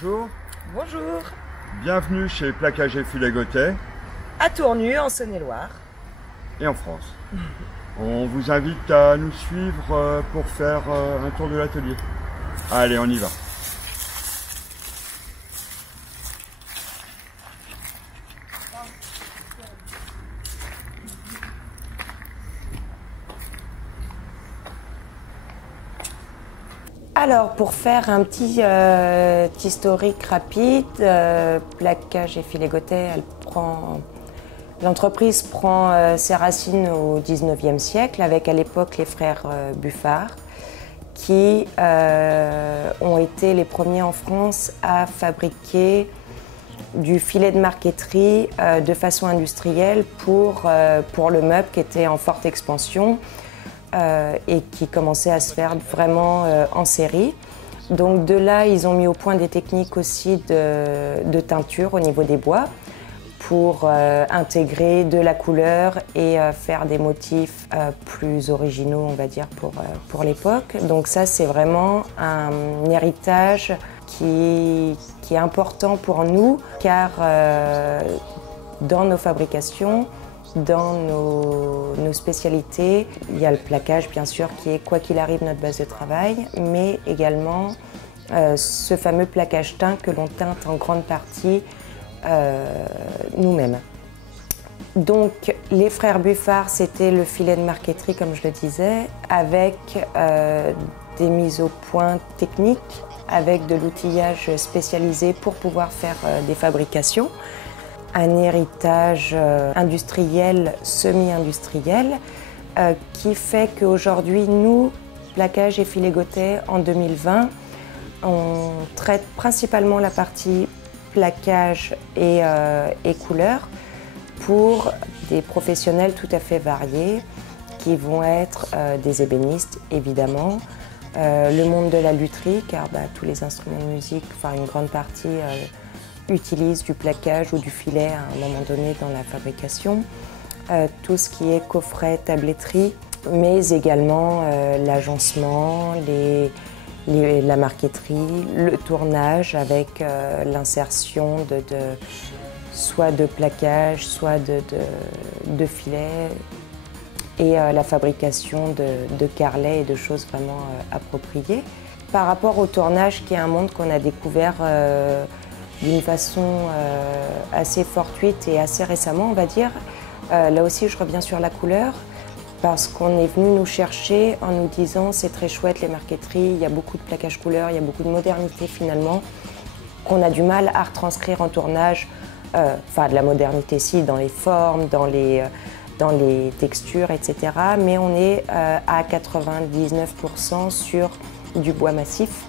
Bonjour. Bonjour. Bienvenue chez Plaquage et Filet Gauthier. À Tournu, en Saône-et-Loire. Et en France. On vous invite à nous suivre pour faire un tour de l'atelier. Allez, on y va. Alors, pour faire un petit historique rapide, Plaquage et Filet Gauthier, l'entreprise prend ses racines au 19e siècle avec à l'époque les frères Buffard qui ont été les premiers en France à fabriquer du filet de marqueterie de façon industrielle pour le meuble qui était en forte expansion. Et qui commençait à se faire vraiment en série. Donc de là, ils ont mis au point des techniques aussi de teinture au niveau des bois pour intégrer de la couleur et faire des motifs plus originaux, on va dire, pour l'époque. Donc ça, c'est vraiment un héritage qui est important pour nous, car dans nos fabrications, dans nos spécialités, il y a le plaquage bien sûr qui est quoi qu'il arrive notre base de travail, mais également ce fameux plaquage teint que l'on teinte en grande partie nous-mêmes. Donc les frères Buffard, c'était le filet de marqueterie comme je le disais, avec des mises au point techniques, avec de l'outillage spécialisé pour pouvoir faire des fabrications. Un héritage industriel, semi-industriel, qui fait qu'aujourd'hui, nous, Plaquage et Filet Gauthier, en 2020, on traite principalement la partie plaquage et couleur pour des professionnels tout à fait variés, qui vont être des ébénistes, évidemment, le monde de la lutherie, car tous les instruments de musique, enfin une grande partie, utilisent du plaquage ou du filet à un moment donné dans la fabrication, tout ce qui est coffret, tabletterie, mais également l'agencement, la marqueterie, le tournage avec l'insertion soit de plaquage, soit de filets, et la fabrication de carrelets et de choses vraiment appropriées. Par rapport au tournage, qui est un monde qu'on a découvert d'une façon assez fortuite et assez récemment, on va dire. Là aussi, je reviens sur la couleur, parce qu'on est venu nous chercher en nous disant c'est très chouette les marqueteries, il y a beaucoup de plaquage couleur, il y a beaucoup de modernité finalement, qu'on a du mal à retranscrire en tournage, enfin de la modernité si, dans les formes, dans les textures, etc. Mais on est à 99% sur du bois massif.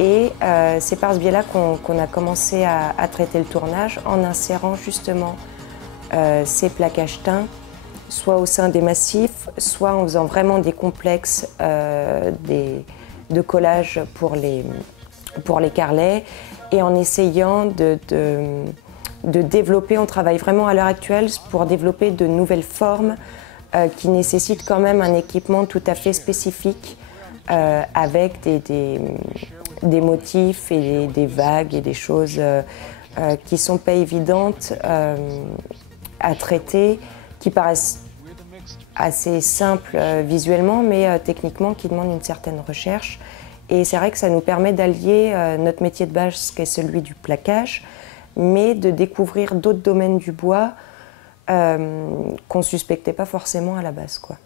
Et c'est par ce biais-là qu'on a commencé à traiter le tournage en insérant justement ces plaquages teints, soit au sein des massifs, soit en faisant vraiment des complexes de collage pour les carrelets, et en essayant de développer, on travaille vraiment à l'heure actuelle pour développer de nouvelles formes qui nécessitent quand même un équipement tout à fait spécifique avec des motifs et des vagues et des choses qui ne sont pas évidentes à traiter, qui paraissent assez simples visuellement, mais techniquement qui demandent une certaine recherche. Et c'est vrai que ça nous permet d'allier notre métier de base, qui est celui du plaquage, mais de découvrir d'autres domaines du bois qu'on ne suspectait pas forcément à la base, quoi.